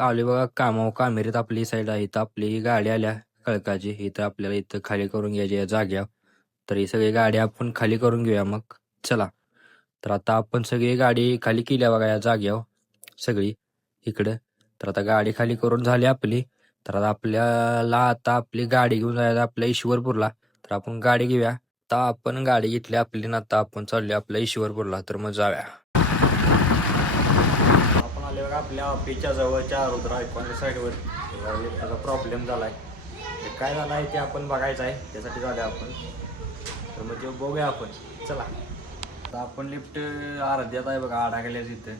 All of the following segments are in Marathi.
आले बघा कामावर. कामेरीत आपली साईड आहे, इथं आपली गाडी आल्या कळकाची. इथं आपल्याला इथं खाली करून घ्यायची या जाग्यावर. तर ही सगळी गाडी आपण खाली करून घेऊया मग. चला, तर आता आपण सगळी गाडी खाली केली बघा या जाग्यावर सगळी इकडं. तर आता गाडी खाली करून झाली आपली. तर आता आपल्याला आता आपली गाडी घेऊन जायचं आपल्या ईश्वरपूरला. तर आपण गाडी घेऊया. आता आपण गाडी घेतली आपली ना, आता आपण चाललो आपल्या ईश्वरपूरला. तर मग जाऊया. आपण आले बघा आपल्या ऑफिसच्या जवळच्या रुद्रा आयकॉनच्या साईडवर. त्याचा प्रॉब्लेम झाला आहे. ते काय झालं आहे ते आपण बघायचं आहे, त्यासाठी झालं आपण. तर मग ते बघूया आपण. चला, आता आपण लिफ्ट अर्ध्यात आहे बघा, अडकल्याच इथं.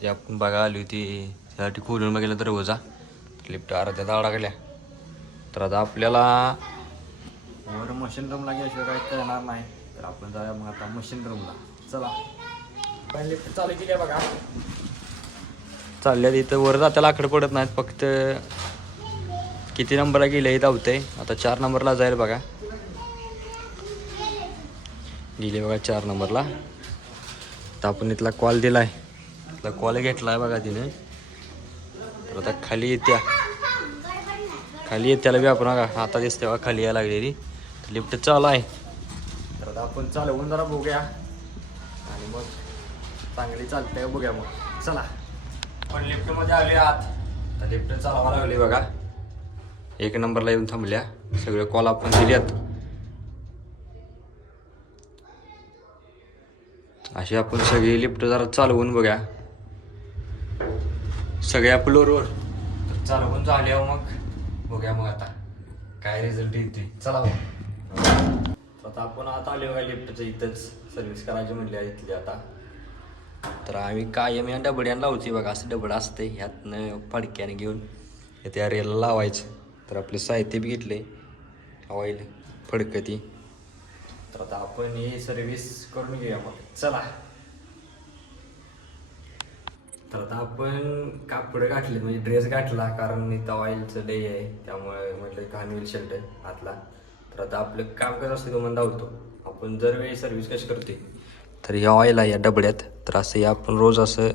जे आपण बघा आली होती त्यासाठी खोलून बघितलं तर वजा लिफ्ट अर्ध्यात अडकल्या. तर आता आपल्याला वर मशीन रूमला गेल्याशिवाय काही करणार नाही. तर आपण जाऊया मग आता मशीन रूमला. चला, पण लिफ्ट चालू केली आहे बघा. चालल्या तिथं वर जाताला आकडे पडत नाहीत, फक्त किती नंबरला गेले हे धावतंय. आता 4 नंबरला जाईल बघा. गेले बघा 4 नंबरला. आता आपण इथला कॉल दिलाय, इथला कॉल घेतलाय बघा तिने. तर आता खाली येत्याला बी आपण बघा आता दिसते बघा खाली यायला लागलेली. लिफ्ट चालू आहे. तर आता आपण चालवून जरा बघूया आणि मग चांगली चालते बघूया मग. चला, आपण लिफ्टमध्ये आले आत. तर लिफ्ट चालवा लागली बघा. 1 नंबरला येऊन थांबल्या. सगळे कॉल आपण दिल्यात. अशी आपण सगळी लिफ्ट जरा चालवून बघूया सगळ्या फ्लोअरवर. तर चालवून झाल्यावर मग बघूया मग आता काय रिझल्ट येते. चला मग. आता आपण आता आले बघा लिफ्टचं इथंच सर्व्हिस करायची म्हटली आहे इथली आता. तर आम्ही कायम या डबड्यानं लावते बघा. असं डबड असते, ह्यातनं फडक्याने घेऊन त्या रेलला लावायचं. तर आपले साहित्य बी घेतले ऑइल फडकं ती. तर आता आपण ही सर्व्हिस करून घेऊया मग. चला, तर आता आपण कापड घातले म्हणजे ड्रेस घातला, कारण इथं ऑइलचं डे आहे त्यामुळे म्हटलं घाण होईल शर्ट आतला. तर आता आपलं काम कसं असते तो म्हणून धावतो आपण. जर वेळी सर्व्हिस कशी करते, तर ह्या ऑइल आहे या डबड्यात. तर असं हे आपण रोज असं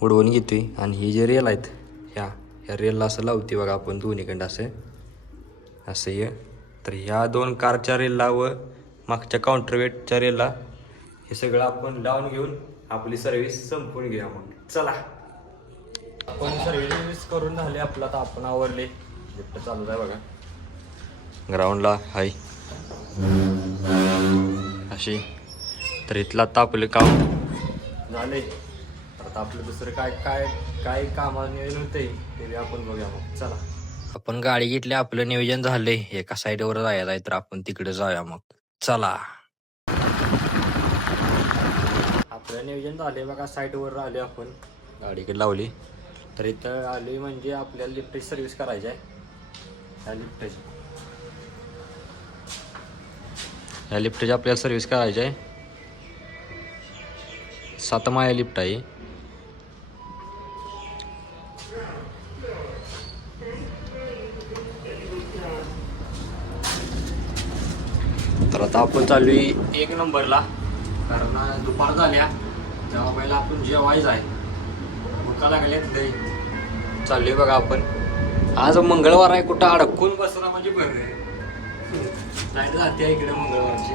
उडवून घेतोय. आणि ही जे रेल आहेत ह्या रेलला असं लावते बघा आपण दोन्हीकडं असं हे. तर ह्या 2 कारच्या रेलला व मागच्या काउंटरवेटच्या रेलला हे सगळं आपण लावून घेऊन आपली सर्व्हिस संपवून घेऊया मग. चला, आपण सर्व्हिस करून झाले आपलं. आता आपण आवरले. लिफ्ट चालू आहे बघा ग्राउंडला हाय अशी. तर इथलं आता आपलं काम झाले. तर आता आपलं दुसरं काय कामाचं नियोजन होतंय ते आपण बघूया मग. चला, आपण गाडी घेतली, आपलं नियोजन झालंय एका साईडवर जायचं आहे. तर आपण तिकडे जाऊया मग. चला, आपलं नियोजन झाले बघा. साईडवर आले आपण, गाडीकडे लावली. तर इथं आली म्हणजे आपल्याला लिफ्टची सर्व्हिस करायची आहे. ह्या लिफ्टची आपल्याला सर्व्हिस करायची आहे. 7 माळ्या लिफ्ट आहे. तर आता आपण चालू आहे 1 नंबरला, कारण दुपार झाल्या तेव्हा पहिला आपण जेवायचं आहे. भुका लागल्यात लई. चालू आहे बघा आपण. आज मंगळवार आहे, कुठं अडकून बसणं म्हणजे बरं आहे. लाईट जाते इकडे मंगळवारची.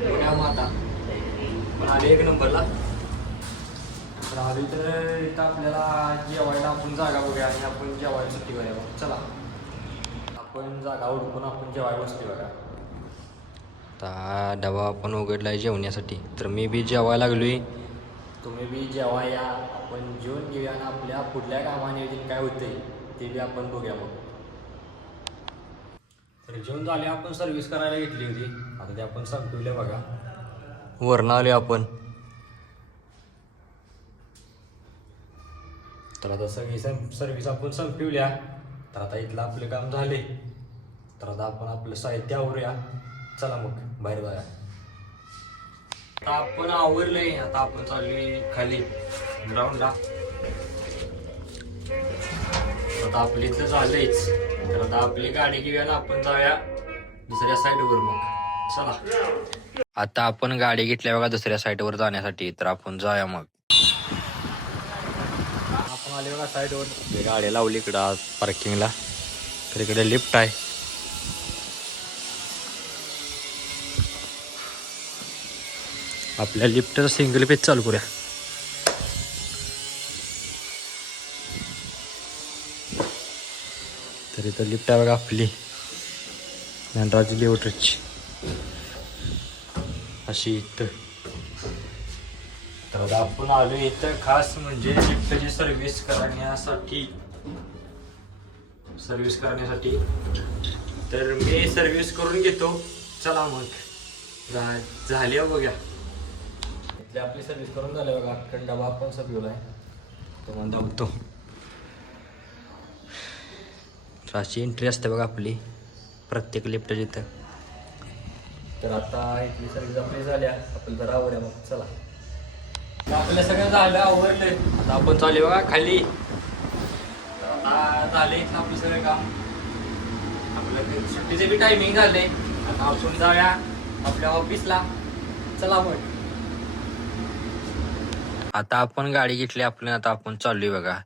पुण्या माता पण आले 1 नंबरला. तर आली तर इथं आपल्याला जेवायला आपण जागा बघूया आणि आपण जेवायला सुट्टी करूया. चला, आपण जागा उडकून आपण जेवायला बसते बघा. आता डबा आपण उघडलाय जेवण्यासाठी. तर मी बी जेवायला लागलोय, तुम्ही बी जेवा या. आपण जेवण घेऊया आणि आपल्या पुढल्या कामाने काय होतंय ते बी आपण बघूया मग. तर जेवण झाले, आपण सर्व्हिस करायला घेतली होती. आता ते आपण संपवल्या बघा. वरनं आले आपण. तर आता सगळी सर्व्हिस आपण संपवल्या. तर आता इथलं आपलं काम झाले. तर आता आपण आपलं साहित्य आवरूया. चला मग बाहेर जाऊया. आता आपण आवरलंय. आता आपण चाललोय खाली ग्राउंडला. आता आपली इथलं झालंयच. तर आता आपली गाडी घेऊया ना आपण जाऊया दुसऱ्या साईडवर मग. चला, आता आपण गाडी घेतल्या बघा दुसऱ्या साईडवर जाण्यासाठी. तर आपण जाऊया मग. आपण आले बघा साईडवर गाडी लावली इकडं पार्किंगला. तर इकडे लिफ्ट आहे. आपल्या लिफ्टचं सिंगल पेज चालू करूया. तर इथं लिफ्ट आहे बघा आपली ज्ञानराज लिओटरची अशी इथं. तर आपण आलो इथं खास म्हणजे लिफ्टची सर्व्हिस करण्यासाठी. तर मी सर्व्हिस करून घेतो. चला मग झाली बघा. इथली आपली सर्व्हिस करून झाली बघा. डबा आपण सगळं तो म्हणता बघतो. अशी एंट्री असते बघा आपली प्रत्येक लिफ्ट जिथं. तर आता इथली सर्व्हिस आपली झाल्या. आपण जरा आवरूया मग. चला आपल्या सगळं झालं आवरलंय. आता आपण चालू बघा खाली. आता झाले आपलं सगळं काम. आपलं सुट्टीचे बी टायमिंग झाले. आता आपण जाऊया आपल्या ऑफिसला. चला मग. आता आपण गाडी घेतली आपली. आता आपण चाललोय बघा.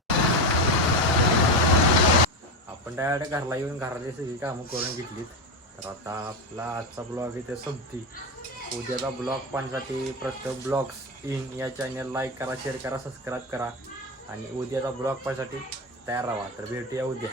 आपण डायरेक्ट घरला येऊन घरातली सगळी कामं करून घेतलीत. तर आता आपला आजचा ब्लॉग इथे संपती. उद्याचा ब्लॉग पाहण्यासाठी प्रत्येक ब्लॉग्स इन या चॅनल लाईक करा, शेअर करा, सबस्क्राईब करा आणि उद्याचा ब्लॉग पाहण्यासाठी तयार राहा. तर भेटूया उद्या.